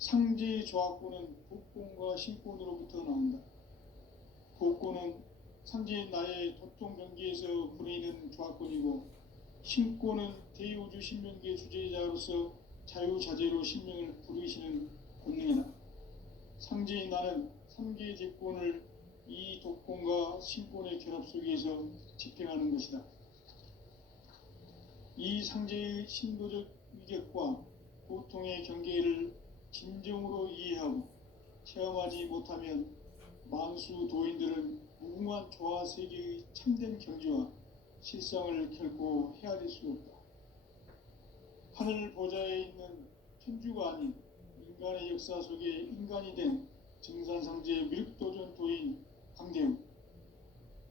상제의 조합구는 국군과 신권으로부터 나온다. 국군은 상제의 나의 도통 경기에서 부르는 조합권이고, 신권은 대우주 신명기의 주제자로서 자유자재로 신명을 부르시는 권능이다. 상제의 나는 3개의 대권을 이 독권과 신권의 결합 속에서 집행하는 것이다. 이 상제의 신도적 위격과 고통의 경계를 진정으로 이해하고 체험하지 못하면 만수 도인들은 무궁한 조화 세계의 참된 경지와 실상을 결코 헤아릴 수 없다. 하늘 보좌에 있는 천주가 아닌 인간의 역사 속에 인간이 된 증산상제 미륵도전 도인 강대우,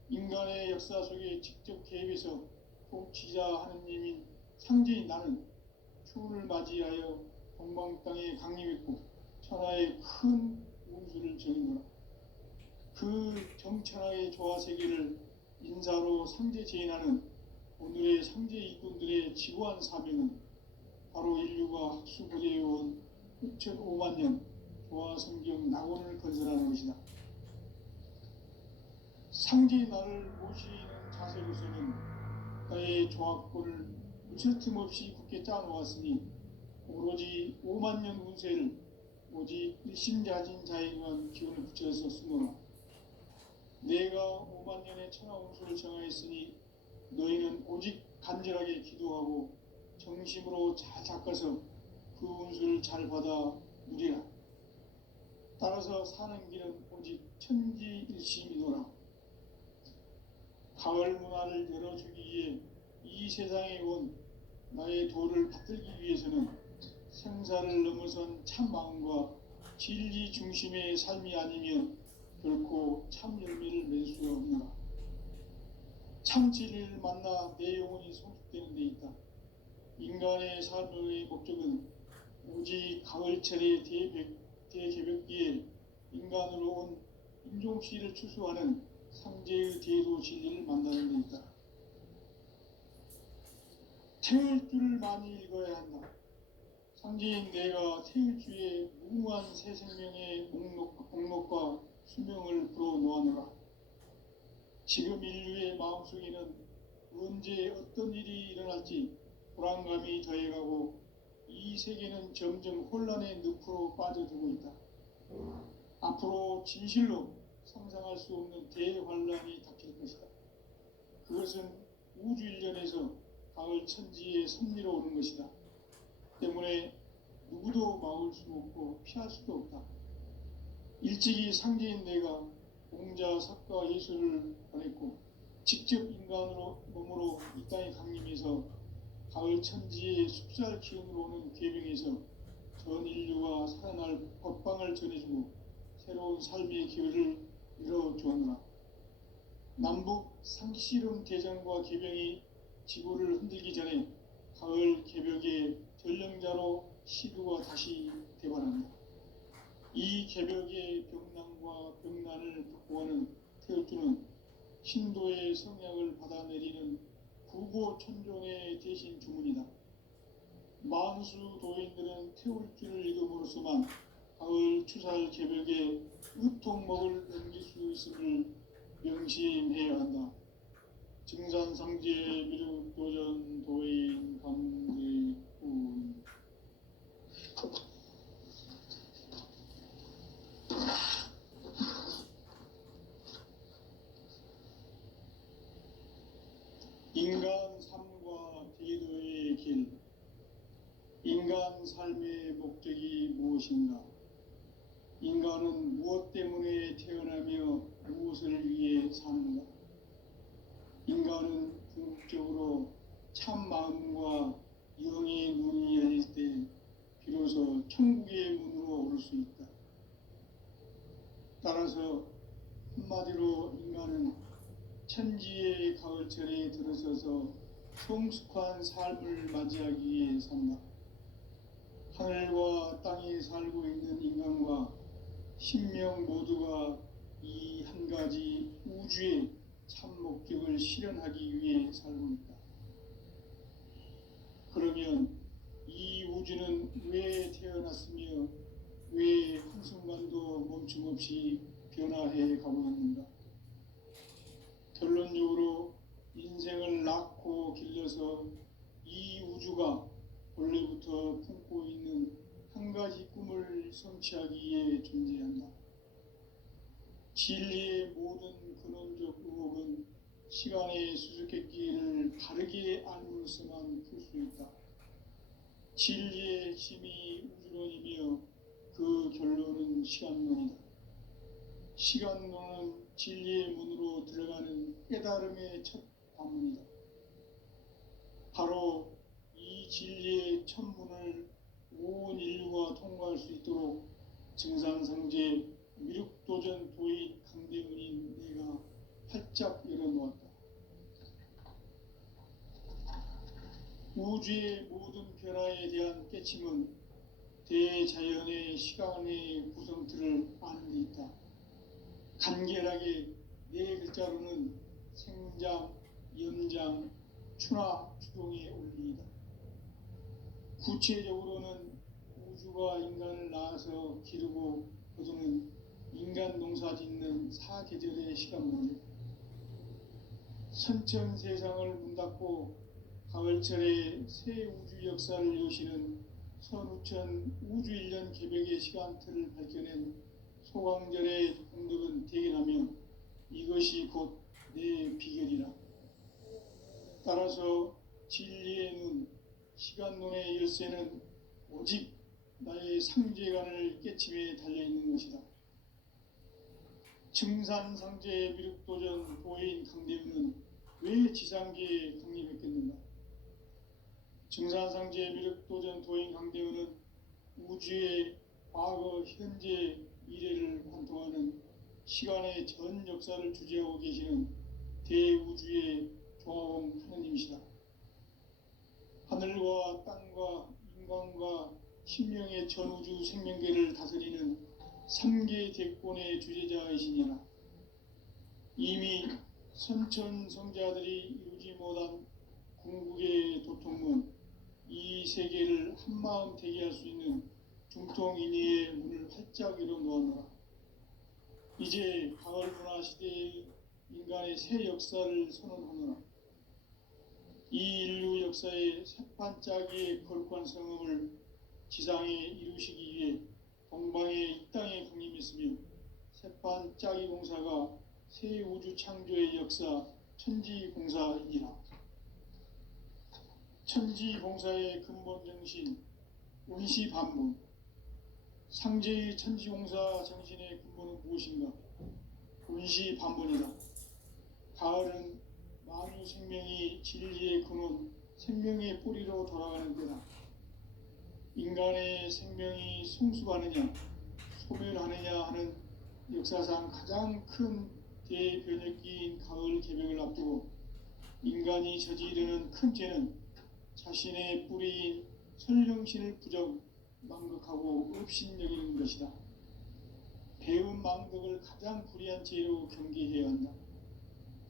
인간의 역사 속에 직접 개입해서 통치자 하느님인 상제인 나는 추운을 맞이하여 동방 땅에 강림했고 천하의 큰 운수를 정인노라. 그 정천하의 조화세계를 인사로 상제 제인하는 오늘의 상제 일꾼들의 지구한 사명은 바로 인류가 학수부대에 온 6,500만 년 조화성경 낙원을 건설하는 것이다. 상제의 나를 모시는 자세로서는 나의 조합권을 무슨 틈없이 굳게 짜놓았으니 오로지 5만 년 운세를 오직 일심자진 자에게만 기운을 붙여서 쓰노라. 내가 5만 년의 천하 운수를 정하였으니 너희는 오직 간절하게 기도하고 정심으로 잘 닦아서 그 운수를 잘 받아 누리라. 따라서 사는 길은 오직 천지일심이노라. 가을 문화를 열어주기 위해 이 세상에 온 나의 도를 받들기 위해서는 생사를 넘어선 참 마음과 진리 중심의 삶이 아니면 결코 참 열매를 맺을 수가 없노라. 참 진리를 만나 내 영혼이 성숙되는 데 있다. 인간의 삶의 목적은 오직 가을철의 대개벽기에 인간으로 온 인종시를 추수하는 상제의 대도 진리를 만나는 데 있다. 태일주를 많이 읽어야 한다. 상제인 내가 태일주의 무궁한 새 생명의 목록과 수명을 불어놓아노라. 지금 인류의 마음속에는 언제 어떤 일이 일어날지 불안감이 더해가고 이 세계는 점점 혼란의 늪으로 빠져들고 있다. 앞으로 진실로 상상할 수 없는 대환란이 닥칠 것이다. 그것은 우주 일련에서 가을 천지의 섭리로 오는 것이다. 때문에 누구도 막을 수 없고 피할 수도 없다. 일찍이 상제인 내가 공자, 석가, 예술을 보냈고 직접 인간으로 몸으로 이 땅에 강림해서 가을 천지의 숲살 기운으로 오는 계명에서 전 인류가 살아날 법방을 전해주고 새로운 삶의 기회를 열어주었노라. 남북 상씨름 대전과 개병이 지구를 흔들기 전에 가을 개벽의 전령자로 시두가 다시 대발한다. 이 개벽의 병난과 병난을 극복하는 태울주는 신도의 성약을 받아내리는 구고천종의 대신 주문이다. 만수 도인들은 태울주를 읽음으로써만 가을 추살 개벽에 의통목을 넘길 수 있음을 명심해야 한다. 증산상제 미륵도전 도인 강대훈. 인간 삶과 제도의 길. 인간 삶의 목적이 무엇인가? 인간은 무엇 때문에 태어나며 무엇을 위해 사는가? 인간은 궁극적으로 참 마음과 영의 눈이 열릴 때 비로소 천국의 문으로 오를 수 있다. 따라서 한마디로 인간은 천지의 가을철에 들어서서 성숙한 삶을 맞이하기 위해 산다. 하늘과 땅에 살고 있는 인간과 신명 모두가 이 한 가지 우주의 참 목적을 실현하기 위해 살고 있다. 그러면 이 우주는 왜 태어났으며 순간도 멈춤 없이 변화해 가고 있는가. 결론적으로 인생을 낳고 길러서 이 우주가 본래부터 품고 있는 한 가지 꿈을 성취하기 위해 존재한다. 진리의 모든 근원적 의혹은 시간의 수수께끼를 바르게 알므로서만 풀 수 있다. 진리의 핵심이 우주론이며 그 결론은 시간론이다. 시간론은 진리의 문으로 들어가는 깨달음의 첫 관문이다. 바로 이 진리의 첫 문을 온 인류가 통과할 수 있도록 증산성제 미륵도전 도인 강대문인 내가 활짝 열어놓았다. 우주의 모든 변화에 대한 깨침은 대자연의 시간의 구성틀을 아는 데 있다. 간결하게 네 글자로는 생장, 연장, 추나 추동의 원리이다. 구체적으로는 우주가 인간을 낳아서 기르고 거두는 인간 농사 짓는 사계절의 시간 문제, 선천 세상을 문 닫고 가을철에 새 우주 역사를 여시는 선우천 우주 1년 개벽의 시간틀을 밝혀낸 소강절의 공덕은 대견하며 이것이 곧 내 비결이라. 따라서 진리의 눈, 시간론의 열쇠는 오직 나의 상제관을 깨침에 달려있는 것이다. 증산상제의 미륵도전 도인 강대문은 왜 지상계에 강림했겠는가? 증산상제의 미륵도전 도인 강대문은 우주의 과거, 현재, 미래를 관통하는 시간의 전 역사를 주재하고 계시는 대우주의 조화범 하느님이시다. 하늘과 땅과 인간과 신명의 전우주 생명계를 다스리는 3계 대권의 주재자이시니라. 이미 선천성자들이 이루지 못한 궁극의 도통문, 이 세계를 한마음 되게 할 수 있는 중통인의의 문을 활짝 열어놓았노라. 이제 가을 문화 시대의 인간의 새 역사를 선언하노라. 이 인류 역사의 새판짜기의 거룩한 성음을 지상에 이루시기 위해 동방의 이 땅에 강림했으며 새판짜기 공사가 새 우주 창조의 역사 천지공사이니라. 천지공사의 근본 정신 운시반문, 상제의 천지공사 정신의 근본은 무엇인가? 운시반문이다. 가을은 만유 생명이 진리의 근원, 생명의 뿌리로 돌아가는 때다. 인간의 생명이 성숙하느냐, 소멸하느냐 하는 역사상 가장 큰 대변혁기인 가을 개벽을 앞두고 인간이 저지르는 큰 죄는 자신의 뿌리인 설령신을 부정, 망극하고 업신여기는 것이다. 배음 망덕을 가장 불의한 죄로 경계해야 한다.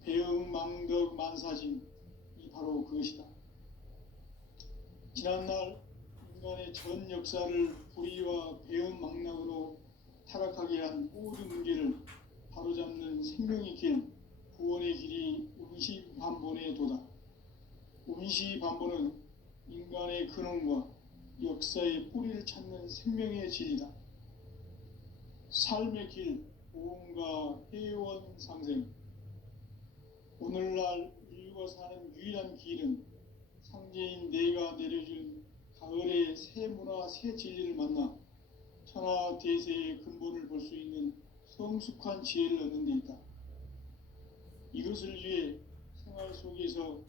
배음 망덕 만사짐이 바로 그것이다. 지난날 인간의 전 역사를 불의와 배음 망락으로 타락하게 한 모든 문제를 바로잡는 생명의 길, 구원의 길이 운시반본의 도다. 운시반본은 인간의 근원과 역사의 뿌리를 찾는 생명의 진리다. 삶의 길, 보험과 회원 상생. 오늘날 인류가 사는 유일한 길은 상제인 내가 내려준 가을의 새 문화, 새 진리를 만나 천하 대세의 근본을 볼 수 있는 성숙한 지혜를 얻는 데 있다. 이것을 위해 생활 속에서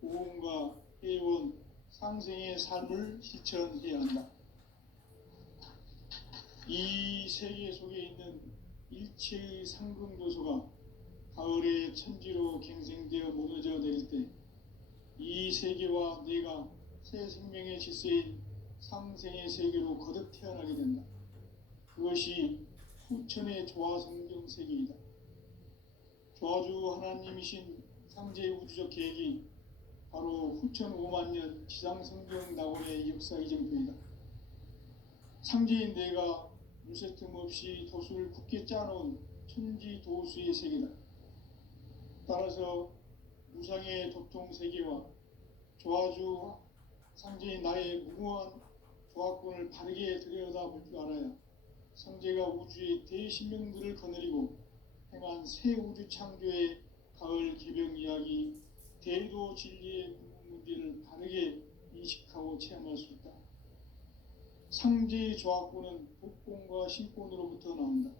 보험과 회원, 상생의 삶을 실천해야 한다. 이 세계 속에 있는 일체의 상금도소가 가을의 천지로 갱생되어 무너져 내릴 때 이 세계와 내가 새 생명의 질서인 상생의 세계로 거듭 태어나게 된다. 그것이 후천의 조화성경 세계이다. 조화주 하나님이신 상제의 우주적 계획이 바로 후천 5만 년 지상성경 낙원의 역사 이정표이다. 상제인 내가 무쇠틈 없이 도수를 굳게 짜놓은 천지 도수의 세계다. 따라서 무상의 도통 세계와 조화주 상제의 나의 무모한 조합권을 바르게 들여다볼 줄 알아야 상제가 우주의 대신명들을 거느리고 행한 새 우주 창조의 가을 개병 이야기, 대도 진리의 문제를 바르게 인식하고 체험할 수 있다. 상제의 조합권은 복권과 신권으로부터 나온다.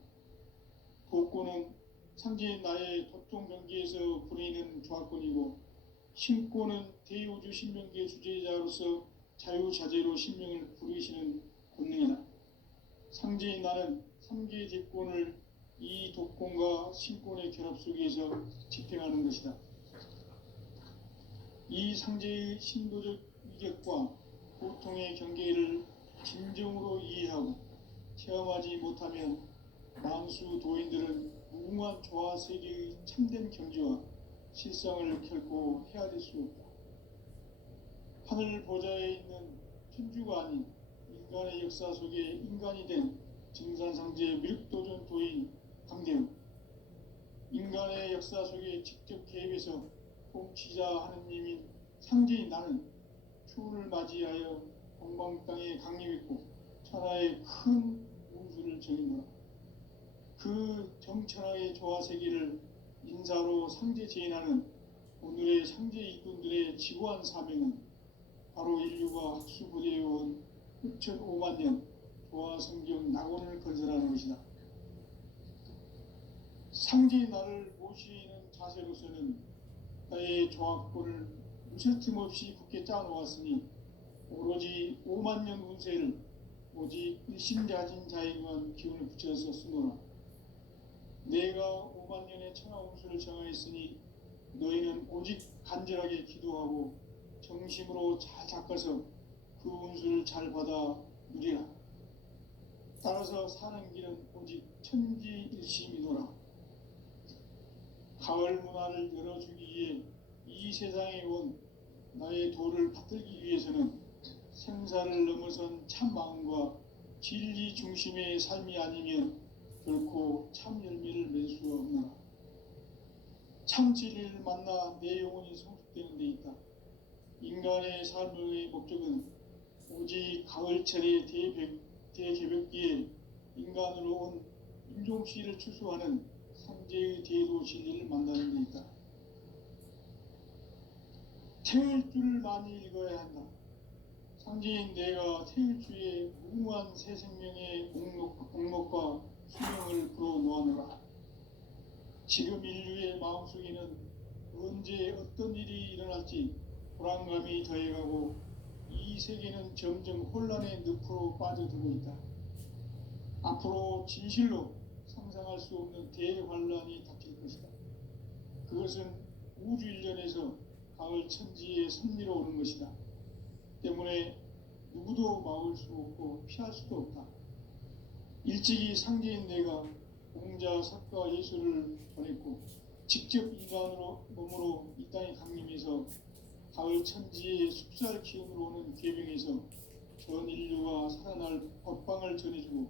복권은 상제의 나의 도통 경계에서 부리는 조합권이고, 신권은 대우주 신명기의 주제자로서 자유자재로 신명을 부르시는 권능이다. 상제의 나는 삼계의 대권을 이 독권과 신권의 결합 속에서 집행하는 것이다. 이 상제의 신도적 위격과 고통의 경계를 진정으로 이해하고 체험하지 못하면 만수 도인들은 무궁한 조화 세계의 참된 경지와 실상을 결코 헤아릴 수 없다. 하늘 보좌에 있는 천주가 아닌 인간의 역사 속에 인간이 된 증산상제의 미륵도전 도인 강대우, 인간의 역사 속에 직접 개입해서 통치자 하느님인 상제인 나는 추운을 맞이하여 동방 땅에 강림했고 천하의 큰 우주를 정의노라. 그 정천하의 조화 세계를 인사로 상제 제인하는 오늘의 상제 이꾼들의 지구한 사명은 바로 인류가 학수부대해온 6,500만 년 조화 성경 낙원을 건설하는 것이다. 상제의 나를 모시는 자세로서는 나의 조합권을 무쇠틈 없이 굳게 짜놓았으니 오로지 5만 년 운세를 오직 일심자진 자에게만 기운을 붙여서 쓰노라. 내가 5만 년의 천하 운수를 정하였으니 너희는 오직 간절하게 기도하고 정심으로 잘 닦아서 그 운수를 잘 받아 누리라. 따라서 사는 길은 오직 천지일심이노라. 가을 문화를 열어주기 위해 이 세상에 온 나의 도를 받들기 위해서는 생사를 넘어선 참 마음과 진리 중심의 삶이 아니면 결코 참 열매를 맺을 수가 없노라. 참 진리를 만나 내 영혼이 성숙되는 데 있다. 인간의 삶의 목적은 오직 가을철의 대개벽기에 인간으로 온 인종씨를 추수하는 상제의 대도 진리를 만나는 데 있다. 태울 줄을 많이 읽어야 한다. 상제인 내가 태울 주의 무궁한 새 생명의 목록과 수명을 불어놓아노라. 지금 인류의 마음속에는 언제 어떤 일이 일어날지 불안감이 더해가고 이 세계는 점점 혼란의 늪으로 빠져들고 있다. 앞으로 진실로 상상할 수 없는 대환란이 닥칠 것이다. 그것은 우주 일련에서 가을 천지의 섭리로 오는 것이다. 때문에 누구도 막을 수 없고 피할 수도 없다. 일찍이 상제인 내가 공자, 석가, 예수를 전했고 직접 인간으로 몸으로 이 땅에 강림해서 가을 천지의 숲살 기운으로 오는 계명에서 전 인류가 살아날 법방을 전해주고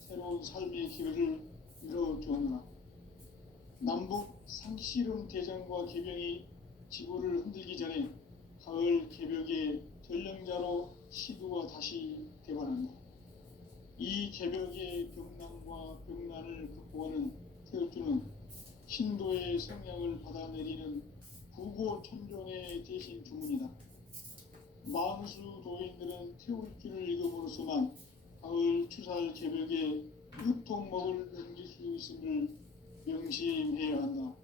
새로운 삶의 기회를 열어주었노라. 남북 상씨름 대전과 계명이 지구를 흔들기 전에 가을 개벽의 전령자로 시두가 다시 대반한다. 이 개벽의 병난과 병난을 극복하는 태울주는 신도의 성향을 받아내리는 부고천종의 대신 주문이다. 만수 도인들은 태울주를 읽음으로써만 가을 추살 개벽의 유통목을 넘길 수 있음을 명심해야 한다.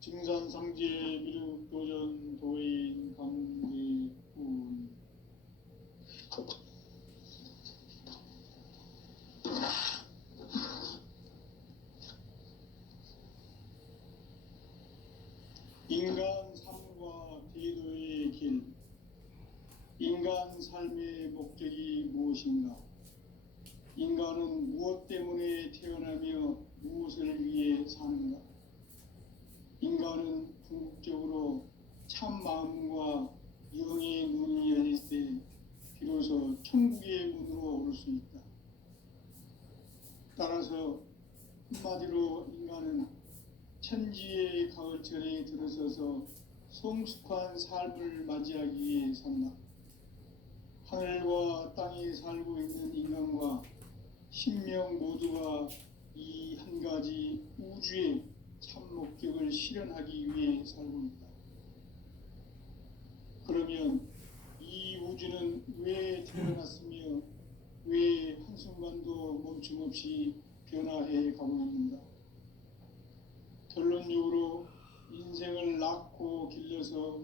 증산상제 미륵도전 도인 강대훈. 인간 삶과 대도의 길. 인간 삶의 목적이 무엇인가? 인간은 무엇 때문에 태어나며 무엇을 위해 사는가? 인간은 궁극적으로 참 마음과 영의 문이 열릴 때 비로소 천국의 문으로 오를 수 있다. 따라서 한마디로 인간은 천지의 가을철에 들어서서 성숙한 삶을 맞이하기 위해 산다. 하늘과 땅에 살고 있는 인간과 신명 모두가 이 한 가지 우주의 참 목적을 실현하기 위해 살고 있다. 그러면 이 우주는 왜 태어났으며 왜 한순간도 멈춤없이 변화해 가고 있는가? 결론적으로 인생을 낳고 길러서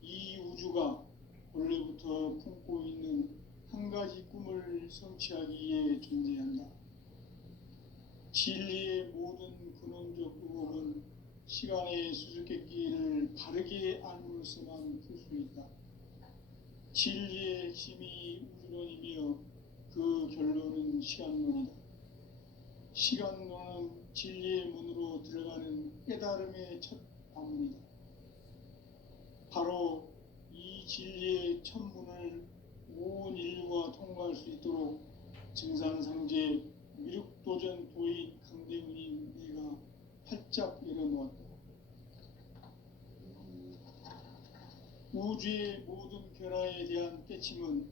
이 우주가 원래부터 품고 있는 한 가지 꿈을 성취하기 위해 존재한다. 진리의 모든 근원적 의혹은 시간의 수수께끼를 바르게 알므로서만 풀 수 있다. 진리의 핵심이 우주론이며 그 결론은 시간론이다. 시간론은 진리의 문으로 들어가는 깨달음의 첫 방문이다. 바로 이 진리의 첫 문을 온 인류가 통과할 수 있도록 증산상제 미륵도전 도인 강대훈인 내가 활짝 열어놓았다. 우주의 모든 변화에 대한 깨침은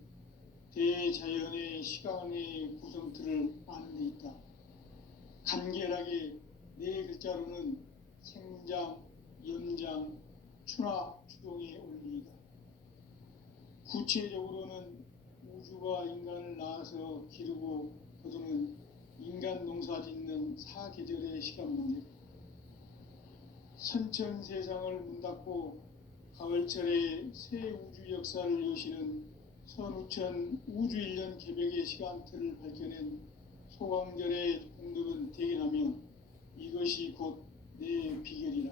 대자연의 시간의 구성틀을 아는 데 있다. 간결하게 네 글자로는 생장, 연장, 추나 추동의 원리이다. 구체적으로는 우주가 인간을 낳아서 기르고 거두는 인간 농사 짓는 사계절의 시간문이다. 선천 세상을 문닫고 가을철에 새 우주 역사를 여시는 선우천 우주일년 개벽의 시간틀을 밝혀낸 소강절의 공덕은 대견하며 이것이 곧 내 비결이라.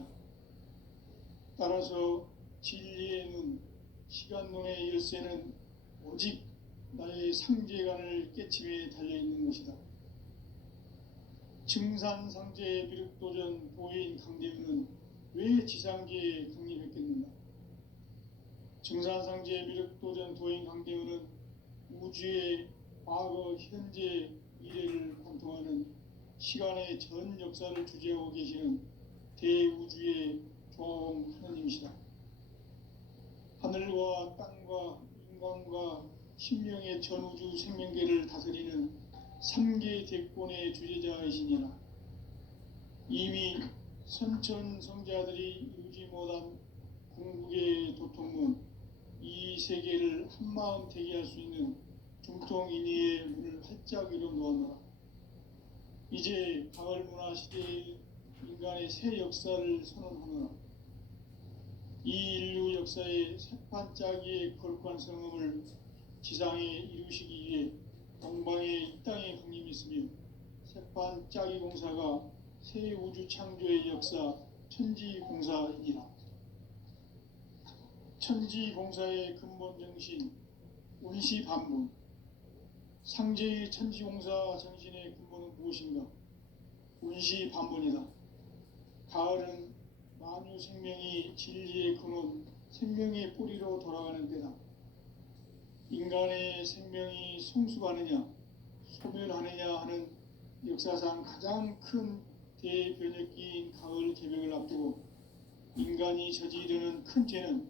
따라서 진리의 눈, 시간론의 열쇠는 오직 나의 상제관을 깨침에 달려있는 것이다. 증산상제의 미륵도전 도인 강대훈은 왜 지상계에 강림했겠는가? 증산상제의 미륵도전 도인 강대훈은 우주의 과거, 현재, 미래를 관통하는 시간의 전 역사를 주재하고 계시는 대우주의 종 하느님이시다. 하늘과 땅과 인간과 신명의 전우주 생명계를 다스리는 3개 대권의 주제자이시니라. 이미 선천성자들이 이루지 못한 궁극의 도통문, 이 세계를 한마음 되게 할 수 있는 중통인의의 문을 활짝 열어놓았노라. 이제 가을 문화 시대의 인간의 새 역사를 선언하노라. 이 인류 역사의 새판짜기의 거룩한 성음을 지상에 이루시기 위해 동방에 이 땅에 강림했으며 새판짜기 공사가 새 우주 창조의 역사 천지공사이니라. 천지공사의 근본 정신 운시반문, 상제의 천지공사 정신의 근본은 무엇인가? 운시반문이다. 가을은 만유 생명이 진리의 근원, 생명의 뿌리로 돌아가는 때다. 인간의 생명이 성숙하느냐, 소멸하느냐 하는 역사상 가장 큰 대변혁기인 가을 개벽을 앞두고 인간이 저지르는 큰 죄는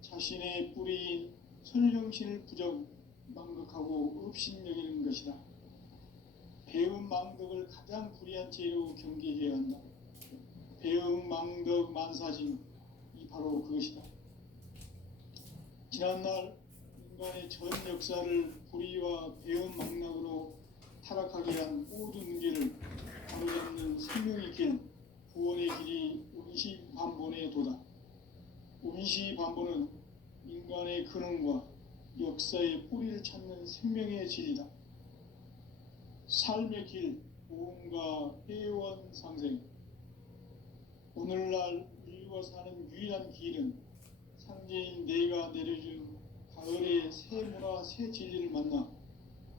자신의 뿌리인 선령신을 부정, 망극하고 업신여기는 것이다. 배움 망덕을 가장 불의한 죄로 경계해야 한다. 배움 망덕 만사진, 이 바로 그것이다. 지난날 인간의 전 역사를 불의와 배움 망락으로 타락하게 한 모든 문제를 바로잡는 생명의 길, 구원의 길이 운시반본의 도다. 운시반본은 인간의 근원과 역사의 뿌리를 찾는 생명의 진리다. 삶의 길, 보험과 회원 상생. 오늘날 인류가 사는 유일한 길은 상제인 내가 내려준 가을의 새 문화, 새 진리를 만나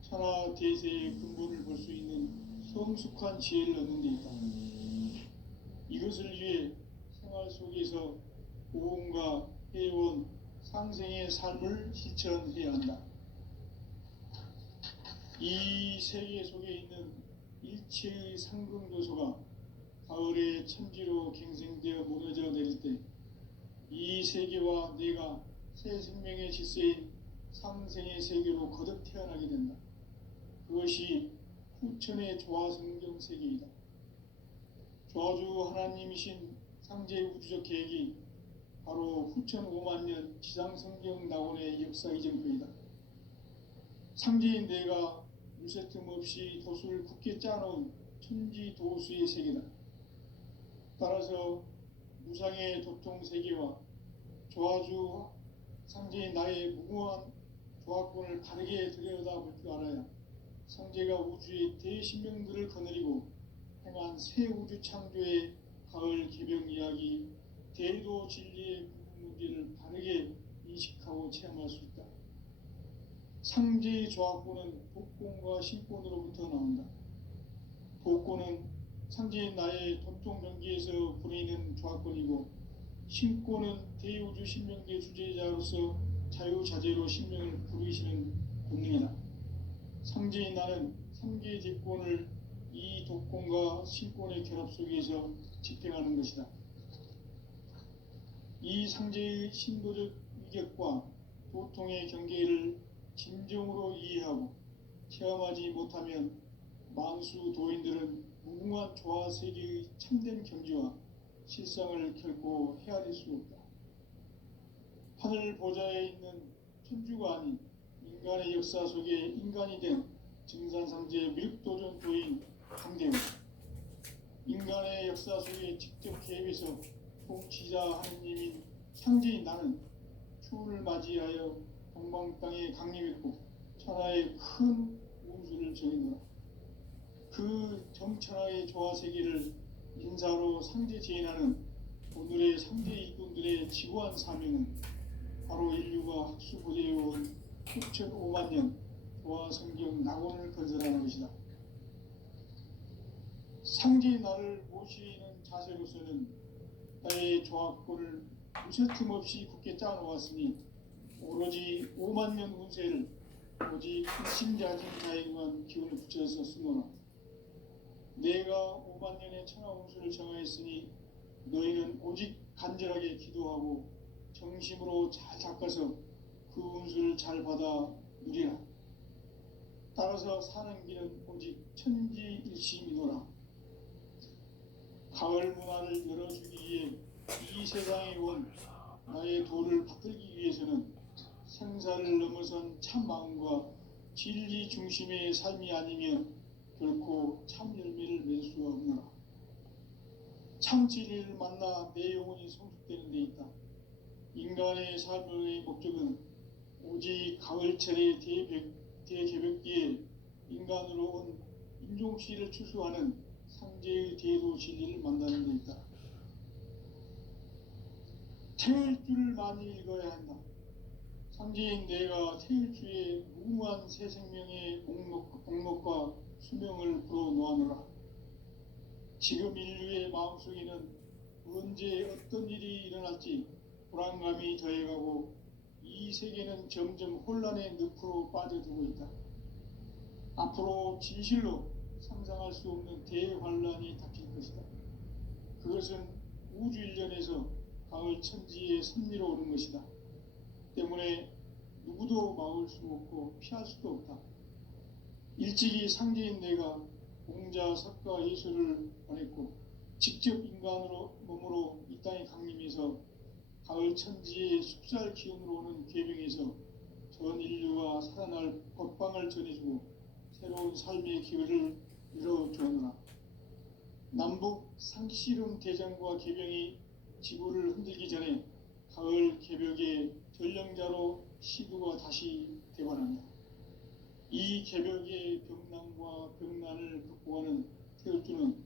천하 대세의 근본을 볼 수 있는 성숙한 지혜를 얻는 데 있다. 이것을 위해 생활 속에서 보험과 회원, 상생의 삶을 실천해야 한다. 이 세계 속에 있는 일체의 상금도서가 가을의 천지로 갱생되어 무너져 내릴 때 이 세계와 내가 새 생명의 질서인 상생의 세계로 거듭 태어나게 된다. 그것이 후천의 조화성경 세계이다. 조화주 하나님이신 상제의 우주적 계획이 바로 후천 5만 년 지상성경 낙원의 역사 이전거이다. 상제인 내가 물새틈 없이 도수를 굳게 짜놓은 천지 도수의 세계다. 따라서 무상의 도통 세계와 조화주 상제인 나의 무궁한 조화권을 바르게 들여다볼 줄 알아야 상제가 우주의 대신명들을 거느리고 행한 새 우주 창조의 가을 개병 이야기, 대도 진리의 문제를 바르게 인식하고 체험할 수 있다. 상제의 조화권은 복권과 신권으로부터 나온다. 복권은 상제인 나의 돈통 경기에서 부리는 조화권이고, 신권은 대우주 신명계 주제자로서 자유자재로 신명을 부르시는 본능이다. 상제인 나는 3개의 대권을 이 도권과 신권의 결합 속에서 집행하는 것이다. 이 상제의 신도적 위격과 도통의 경계를 진정으로 이해하고 체험하지 못하면 만수 도인들은 무궁한 조화 세계의 참된 경지와 실상을 결코 헤아릴 수 없다. 하늘 보좌에 있는 천주가 아닌 인간의 역사 속에 인간이 된 증산상제 미륵도전 도인 강대우, 인간의 역사 속에 직접 개입해서 통치자 하느님인 상제인 나는 추운을 맞이하여 동방 땅에 강림했고 천하의 큰 운수를 정해놓아 그 정천하의 조화 세계를 인사로 상제 제인하는 오늘의 상제 일꾼들의 지구한 사명은 바로 인류가 학수고대해온 6,5만 년 조화 성경 낙원을 건설하는 것이다. 상제의 나를 모시는 자세로서는 나의 조화권을 무쇠틈 없이 굳게 짜놓았으니 오로지 5만 년 운세를 오직 일심자진 자에게만 기운을 붙여서 쓰노라. 내가 5만 년의 천하 운수를 정하였으니 너희는 오직 간절하게 기도하고 정심으로 잘 닦아서 그 운수를 잘 받아 누리라. 따라서 사는 길은 오직 천지일심이노라. 가을 문화를 열어주기 위해 이 세상에 온 나의 도를 받들기 위해서는 생사를 넘어선 참 마음과 진리 중심의 삶이 아니면 결코 참 열매를 맺을 수가 없노라. 참 진리를 만나 내 영혼이 성숙되는 데 있다. 인간의 삶의 목적은 오직 가을철의 대개벽기에 인간으로 온 인종씨를 추수하는 상제의 대도 진리를 만나는 데 있다. 태울 줄을 많이 읽어야 한다. 상제인 내가 태울 주의 무궁한 새 생명의 목록과 수명을 불어놓아노라. 지금 인류의 마음속에는 언제 어떤 일이 일어날지 불안감이 더해가고 이 세계는 점점 혼란의 늪으로 빠져들고 있다. 앞으로 진실로 상상할 수 없는 대환란이 닥칠 것이다. 그것은 우주 일련에서 가을 천지의 섭리로 오는 것이다. 때문에 누구도 막을 수 없고 피할 수도 없다. 일찍이 상제인 내가 공자, 석가, 예수를 보냈고 직접 인간으로 몸으로 이 땅에 강림해서 가을 천지의 숲살 기운으로 오는 계명에서 전 인류가 살아날 법방을 전해주고 새로운 삶의 기회를 열어주노라. 남북 상씨름 대장과 계병이 지구를 흔들기 전에 가을 개벽의 전령자로 시구가 다시 되관한다. 이 개벽의 병난과 병난을 극복하는 태울주는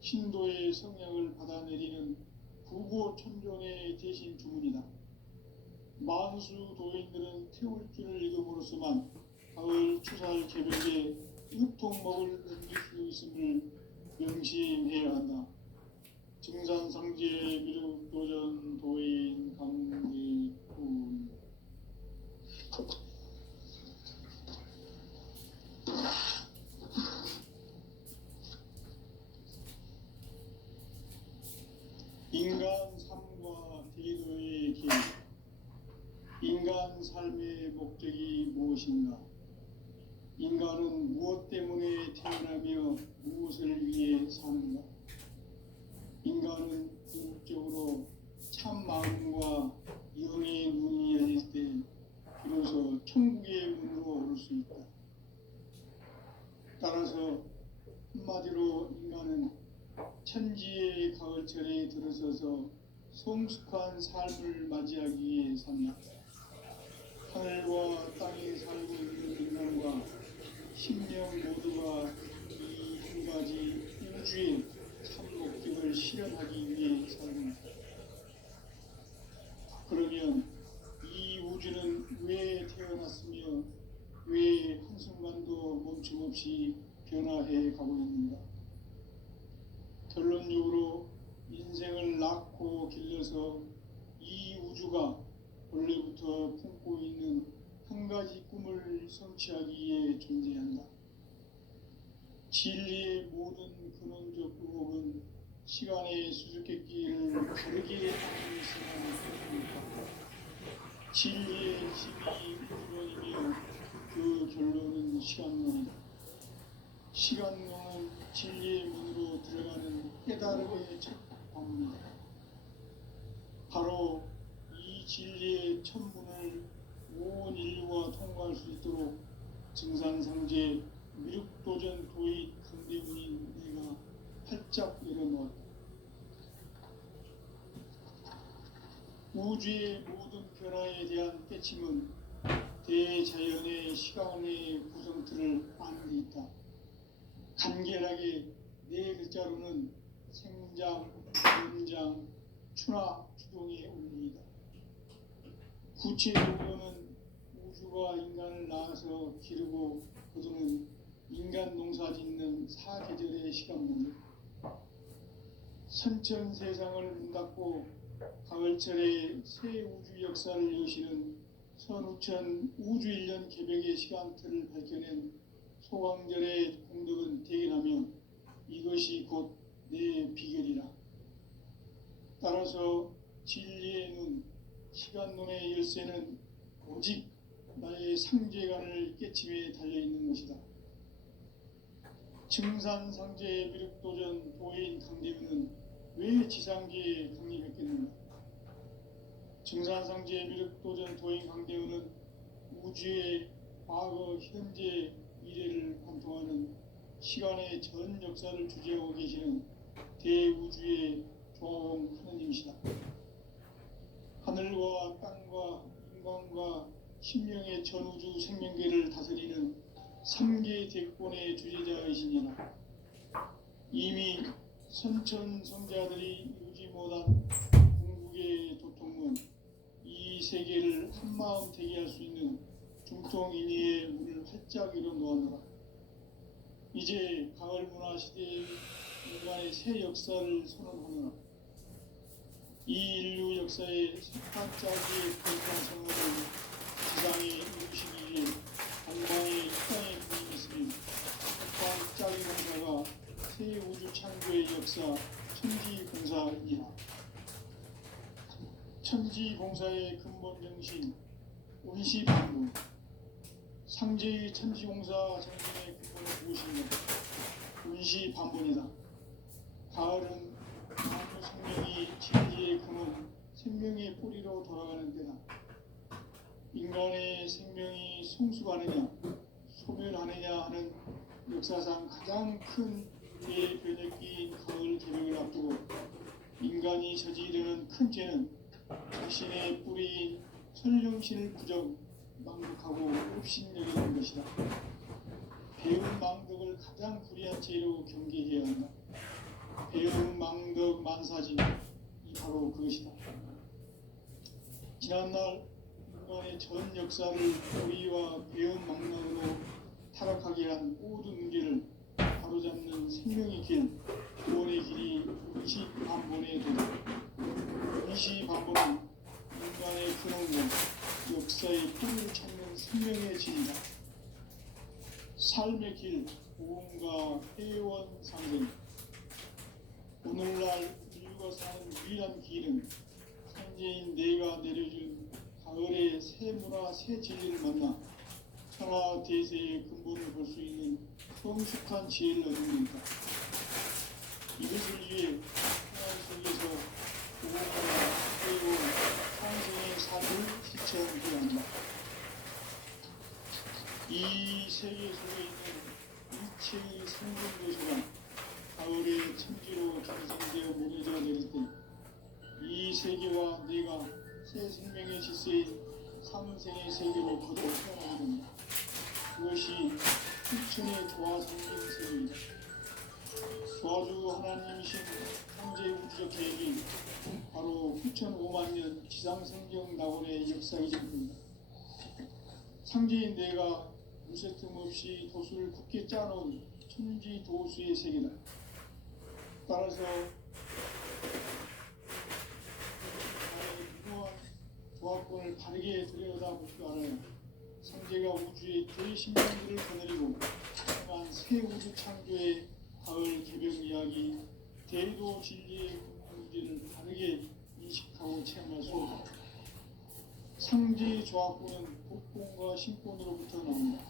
신도의 성향을 받아내리는 구고천존의 대신 주문이다. 만수 도인들은 태울주를 읽음으로써만 가을 추살 개벽의 읍통목을 넘길 수 있음을 명심해야 한다. 증산상제 미륵도전 도인 강대훈. 무엇인가? 인간은 무엇 때문에 태어나며 무엇을 위해 사는가? 인간은 궁극적으로 참 마음과 영의 문이 열릴 때 비로소 천국의 문으로 오를 수 있다. 따라서 한마디로 인간은 천지의 가을철에 들어서서 성숙한 삶을 맞이하기 위해 산다. 하늘과 땅에 살고 있는 인간과 신령 모두가 이 한 가지 우주의 참 목적을 실현하기 위해 산다. 그러면 이 우주는 왜 태어났으며 왜 한순간도 멈춤없이 변화해 가고 있는가? 결론적으로 인생을 낳고 길러서 이 우주가 원래부터 품고 있는 한 가지 꿈을 성취하기 위해 존재한다. 진리의 모든 근원적 의혹은 시간의 수수께끼를 다르게 하는 것이라는 것입니다. 진리의 힘이 우주론이며 그 결론은 시간론이다. 시간론은 진리의 문으로 들어가는 깨달음의 첫 방문이다. 바로 이 진리의 첫 문을 온 인류가 통과할 수 있도록 증산상제 미륵도전 도의 강대문인 내가 활짝 열어놓았다. 우주의 모든 변화에 대한 깨침은 대자연의 시간의 구성틀을 아는 데 있다. 간결하게 네 글자로는 생장, 연장, 추나 추동의 원리이다. 구체적으로는 우주가 인간을 낳아서 기르고 거두는 인간 농사 짓는 사계절의 시간문이다. 선천 세상을 문 닫고 가을철에 새 우주 역사를 여시는 선우천 우주일년 개벽의 시간틀을 밝혀낸 소강절의 공덕은 대견하며 이것이 곧 내 비결이라. 따라서 진리의 눈, 시간론의 열쇠는 오직 나의 상제간을 깨침에 달려있는 것이다. 증산상제의 미륵도전 도인 강대문은 왜 지상계에 강림했겠는가? 증산상제의 미륵도전 도인 강대문은 우주의 과거, 현재, 미래를 관통하는 시간의 전 역사를 주재하고 계시는 대우주의 조화원 하느님이시다. 하늘과 땅과 인간과 신명의 전우주 생명계를 다스리는 3개 대권의 주제자이시니라. 이미 선천성자들이 이루지 못한 궁극의 도통문, 이 세계를 한마음 되게 할 수 있는 중통인의의 문을 활짝 열어놓았노라. 이제 가을 문화 시대의 인간의 새 역사를 선언하노라. 이 인류 역사의 첫 반짝이의 결정성을 지상에 이루시기 위해 동방의 땅에 부임했으니 첫 반짝이 공사가 새 우주 창조의 역사 천지공사이니라. 천지공사의 근본 정신 온시반문, 상제의 천지공사 정신의 근본은 무엇인가? 온시반문이다. 가을은 만물 생명이 진리의 근원, 생명의 뿌리로 돌아가는 때다. 인간의 생명이 성숙하느냐, 소멸하느냐 하는 역사상 가장 큰 대변혁기인 가을 개벽을 앞두고 인간이 저지르는 큰 죄는 자신의 뿌리인 설령신을 부정, 망독하고 업신여기는 것이다. 배운 망덕을 가장 불의한 죄로 경계해야 한다. 배운 망덕 만사진, 이 바로 그것이다. 지난날 인간의 전 역사를 불의와 배운 망덕으로 타락하게 한 모든 문제를 바로잡는 생명의 길, 구원의 길이 온시반본의 도다. 온시반본은 인간의 근원과 역사의 뿌리를 찾는 생명의 진이다. 삶의 길, 보험과 회원 상생. 오늘날 인류가 사는 유일한 길은 현재인 내가 내려준 가을의 새 문화, 새 진리를 만나 천하 대세의 근본을 볼 수 있는 성숙한 지혜를 얻는 것이다. 이것을 위해 생활 속에서 무언가 그리고 상생의 삶을 실천해야 한다. 이 세계 속에 있는 일체의 생존도시가 가을의 천지로 경성되어 무너져 내릴 때 이 세계와 내가 새 생명의 질서인 삼생의 세계로 거듭 태어나게 된다. 그것이 후천의 조화 생명 세계이다. 조화주 하나님이신 창제 우주적 계획이 바로 후천 5만 년 지상성경 낙원의 역사이실 겁니다. 상제인 내가 무쇠틈 없이 도수를 굳게 짜놓은 천지 도수의 세계다. 따라서 무모한 조합권을 바르게 들여다볼 줄 알아야 상제가 우주의 대신명들을 거느리고 행한 새 우주 창조의 가을 개벽 이야기, 대도 진리의 문제를 바르게 인식하고 체험할 수 없다. 상제의 조합권은 복권과 신권으로부터 나온다.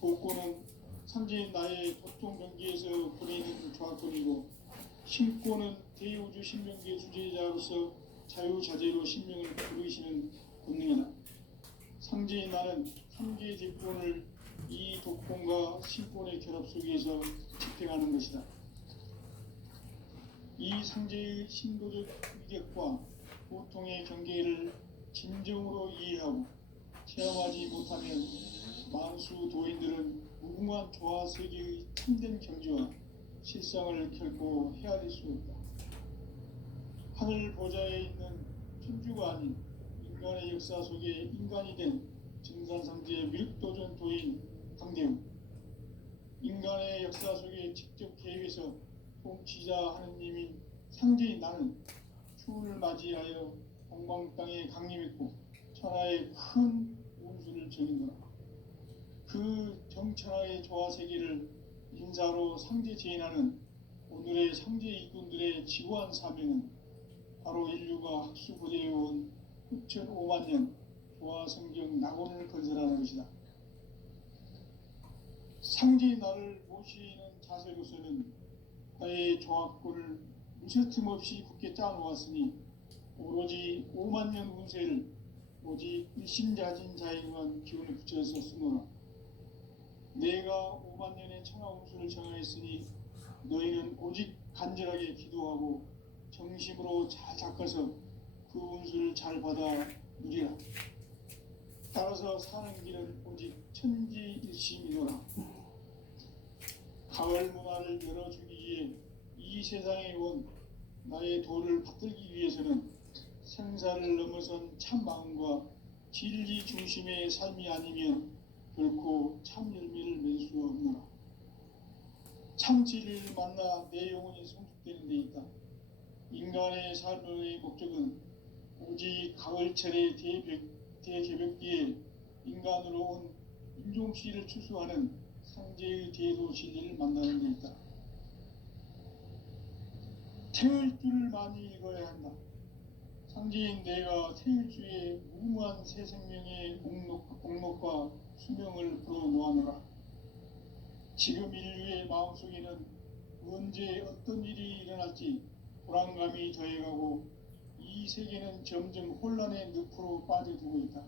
복권은 상제인 나의 보통 경계에서 보내는 조합권이고, 신권은 대우주 신명계 주제자로서 자유자재로 신명을 부르시는 본능이다. 상제인 나는 3개의 직권을 이 독권과 신권의 결합 속에서 집행하는 것이다. 이 상제의 신도적 위력과 보통의 경계를 진정으로 이해하고 체험하지 못하면 만수 도인들은 무궁한 조화 세계의 참된 경지와 실상을 결코 헤아릴 수 없다. 하늘 보좌에 있는 천주가 아닌 인간의 역사 속에 인간이 된 증산상제의 미륵도전 도인 강대우, 인간의 역사 속에 직접 개입해서 통치자 하느님인 상제인 나는 추운을 맞이하여 동방 땅에 강림했고 천하의 큰 운수를 정인노라. 그 정천하의 조화 세계를 인사로 상제 제인하는 오늘의 상제 일꾼들의 지구한 사명은 바로 인류가 학수고대해온 6,5만 년 조화 성경 낙원을 건설하는 것이다. 상제의 나를 모시는 자세로서는 나의 조합권을 무쇠틈 없이 굳게 짜놓았으니 오로지 5만 년 운세를 오직 일심자진 자에게만 기운을 붙여서 쓰노라. 내가 5만 년의 천하 운수를 정하였으니 너희는 오직 간절하게 기도하고 정심으로 잘 닦아서 그 운수를 잘 받아 누리라. 따라서 사는 길은 오직 천지일심이노라. 가을 문화를 열어주기 위해 이 세상에 온 나의 도를 받들기 위해서는 생사를 넘어선 참 마음과 진리 중심의 삶이 아니면 결코 참 열매를 맺을 수 없노라. 참 진리를 만나 내 영혼이 성숙되는 데 있다. 인간의 삶의 목적은 오직 가을철의 대개벽기에 인간으로 온 인종씨를 추수하는 상제의 대도 진리를 만나는 데 있다. 태을 줄을 많이 읽어야 한다. 상제인 내가 태일주의 무궁한 새 생명의 목록과 수명을 불어놓아노라. 지금 인류의 마음속에는 언제 어떤 일이 일어날지 불안감이 더해가고 이 세계는 점점 혼란의 늪으로 빠져들고 있다.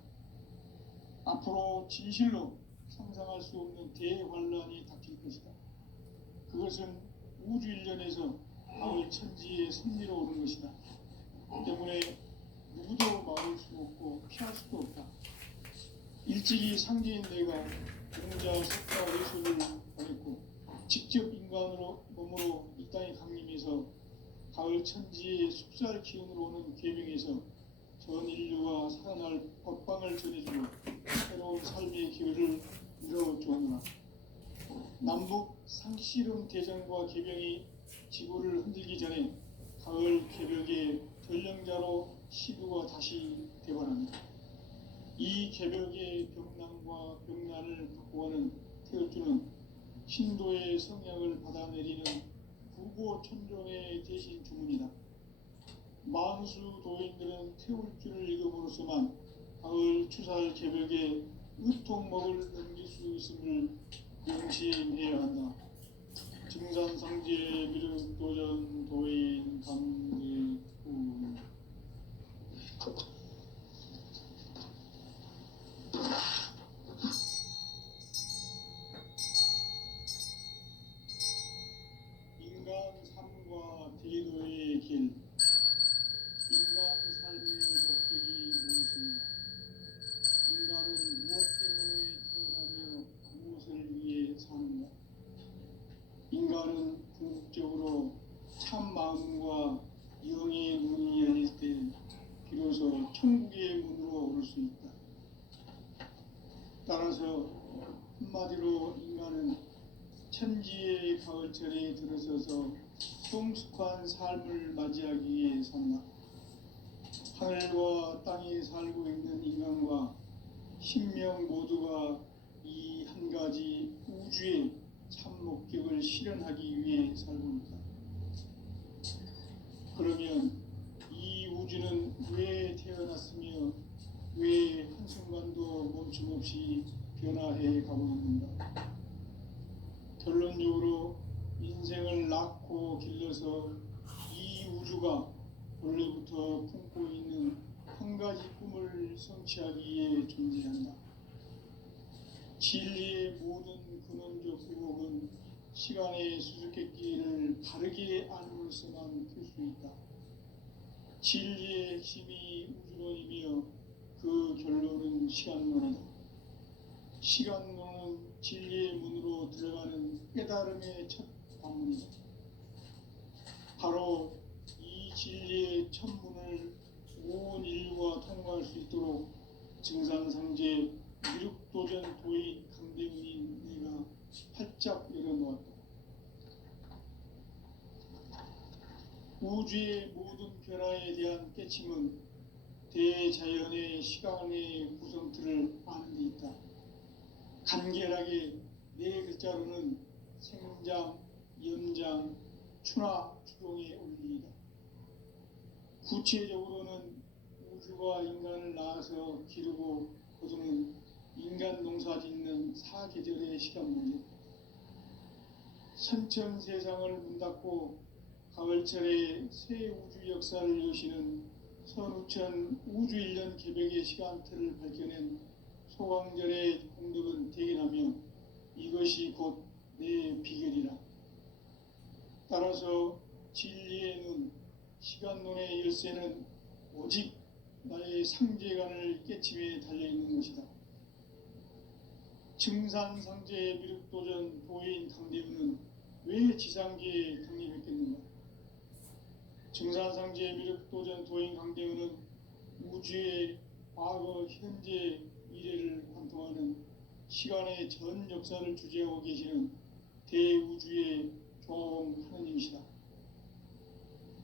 앞으로 진실로 상상할 수 없는 대환란이 닥칠 것이다. 그것은 우주 일련에서 가을 천지의 승리로 오는 것이다. 때문에 누구도 막을 수 없고 피할 수도 없다. 일찍이 상제인 내가 공자, 석가, 외소를 보냈고 직접 인간으로 몸으로 이 땅에 강림해서 가을 천지의 숲살 기운으로 오는 계명에서 전 인류가 살아날 법방을 전해주고 새로운 삶의 기회를 이뤄주었노라. 남북 상씨름 대전과 개병이 지구를 흔들기 전에 가을 개벽의 전령자로 시부가 다시 되관합니다. 이 개벽의 병난과 병난을 바꾸어가는 태울주는 신도의 성향을 받아내리는 구보 천종의 대신 주문이다. 만수 도인들은 태울주를 읽음으로써만 가을 추살 개벽의 의통목을 넘길 수 있음을 명심해야 한다. 증산상제 미륵도전 도인 강대구. 인간 삶과 대도의 길. 인간 삶의 목적이 무엇인가? 인간은 무엇 때문에 태어나며 무엇을 위해 사는가? 인간은 궁극적으로 참 마음과 영의 문이 열릴 때 비로소 천국의 문으로 오를 수 있다. 따라서 한마디로 인간은 천지의 가을철에 들어서서 성숙한 삶을 맞이하기 위해 산다. 하늘과 땅에 살고 있는 인간과 신명 모두가 이 한 가지 우주의 참 목적을 실현하기 위해 살고 있다. 그러면 이 우주는 왜 태어났으며 왜 한순간도 멈춤없이 변화해 가고 있는가? 결론적으로 인생을 낳고 길러서 이 우주가 원래부터 품고 있는 한 가지 꿈을 성취하기 위해 존재한다. 진리의 모든 근원적 의혹은 시간의 수수께끼를 바르게 알므로서만 풀 수 있다. 진리의 핵심이 우주론이며 그 결론은 시간론이다. 시간론은 진리의 문으로 들어가는 깨달음의 첫 관문이다. 바로 이 진리의 첫 문을 온 인류가 통과할 수 있도록 증산상제 미륵도전 도인 강대문인 내가 활짝 열어놓았다. 우주의 모든 변화에 대한 깨침은 대자연의 시간의 구성틀을 아는 데 있다. 간결하게 네 글자로는 생장, 연장, 추나 추동의 원리이다. 구체적으로는 우주가 인간을 낳아서 기르고 거두는 인간 농사 짓는 사계절의 시간 문제. 선천 세상을 문 닫고 가을철에 새 우주 역사를 여시는 선우천 우주 1년 개벽의 시간틀을 밝혀낸 소강절의 공덕은 대견하며 이것이 곧 내 비결이라. 따라서 진리의 눈, 시간론의 열쇠는 오직 나의 상제관을 깨침에 달려있는 것이다. 증산상제 미륵도전 도인 강대문은 왜 지상계에 강림했겠는가? 증산상제 미륵도전 도인 강대문은 우주의 과거, 현재, 미래를 관통하는 시간의 전 역사를 주재하고 계시는 대우주의 종 하느님이시다.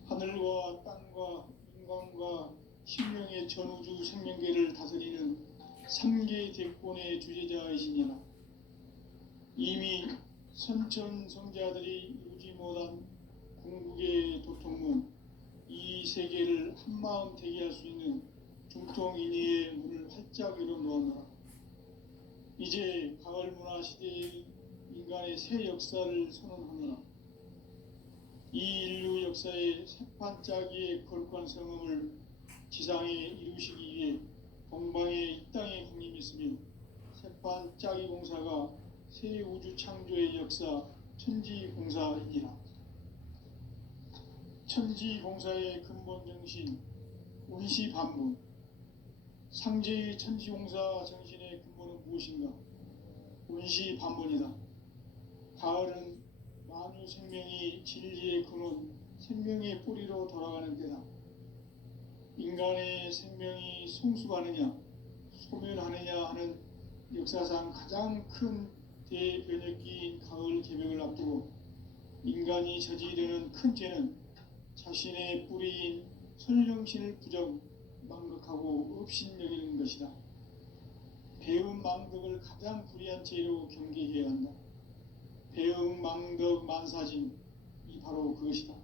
하늘과 땅과 인간과 신명의 전우주 생명계를 다스리는 3개 대권의 주제자이시니라. 이미 선천성자들이 이루지 못한 궁극의 도통문, 이 세계를 한마음 되게 할 수 있는 중통인의의 문을 활짝 열어놓았노라. 이제 가을 문화 시대의 인간의 새 역사를 선언하노라. 이 인류 역사의 새판짜기의 거룩한 성음을 지상에 이루시기 위해 동방에 이 땅에 강림했으며 새판짜기 공사가 새 우주 창조의 역사 천지공사이니라. 천지공사의 근본 정신 운시반문. 상제의 천지공사 정신의 근본은 무엇인가? 운시반문이다. 가을은 만유 생명이 진리의 근원, 생명의 뿌리로 돌아가는 때다. 인간의 생명이 성숙하느냐, 소멸하느냐 하는 역사상 가장 큰 대변혁기인 가을 개벽을 앞두고 인간이 저지르는 큰 죄는 자신의 뿌리인 설령신을 부정, 망극하고 업신여기는 것이다. 배움 망덕을 가장 불의한 죄로 경계해야 한다. 배움 망덕 만사진, 이 바로 그것이다.